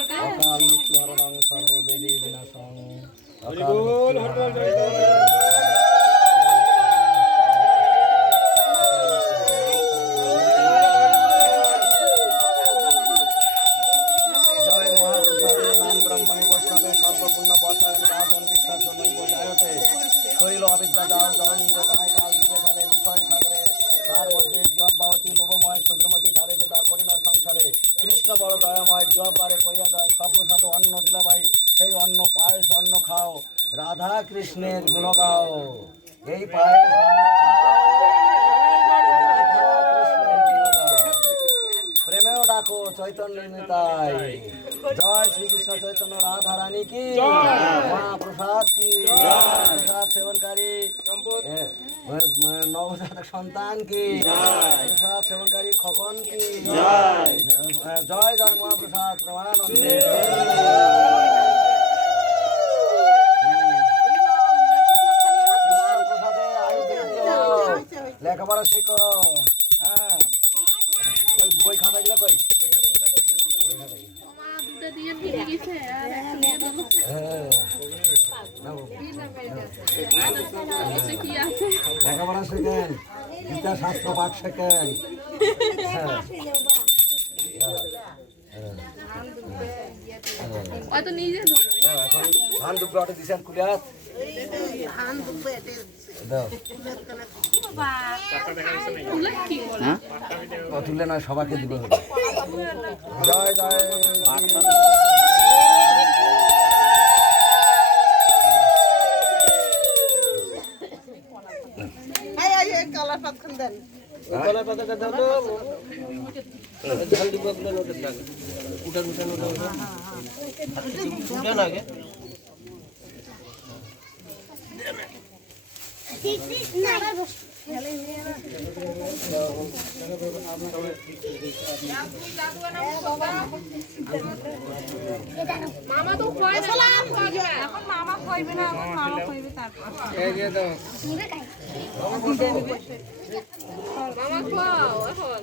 অকাল মৃত্যু হরণং সর্ববেদী বিনাশং সর্বপূর্ণ বর্তায়ন রাজন বিশ্বাস নৈব জায়তে শরীর অবিদ্যা জাল জলঞ্জ তাই কাল দিতে ফেলে বিষয় সাগরে তার মধ্যে জীববাহতী লোভময় সুদ্রমতী তারে বেদা করিন সংসারে কৃষ্ণ বড় দয়াময় জীববারে কইয়া যায় সপ্রসাদ অন্ন দিলাবাই সেই অন্ন পায়েস অন্ন খাও রাধা কৃষ্ণের গুণ গাও এই পায়েস অন্ন প্রেমেও ডাকো চৈতন্য নিতাই জয় শ্রীকৃষ্ণ চৈতন্য রাধা রানী কি মহাপ্রসাদ কি প্রসাদ সেবনকারী নবজাতক সন্তান কি প্রসাদ সেবনকারী খকন কি জয় জয় মহাপ্রসাদ প্রেমানন্দে কৃষ্ণ প্রসাদে আয়ু বৃদ্ধি লেখাপড়া শিখো হ্যাঁ ওই বই খাতা গেলে কই লেখাপড়া শেখেন গীতা শাস্ত্র পাঠ শেখেন ধান দুপুরে অটো দিছেন কুলিয়াত তুলে নয় সবাইকে দিব জয় জয় কালার পাত খান দেন কলার পাতাটা দাও তো ঝাল দিব আপনার নোটের লাগে উঠান উঠান উঠান আগে মামা তো এখন মামা খাইবে না এখন মামা খাইবে তারপর মামা খাও এখন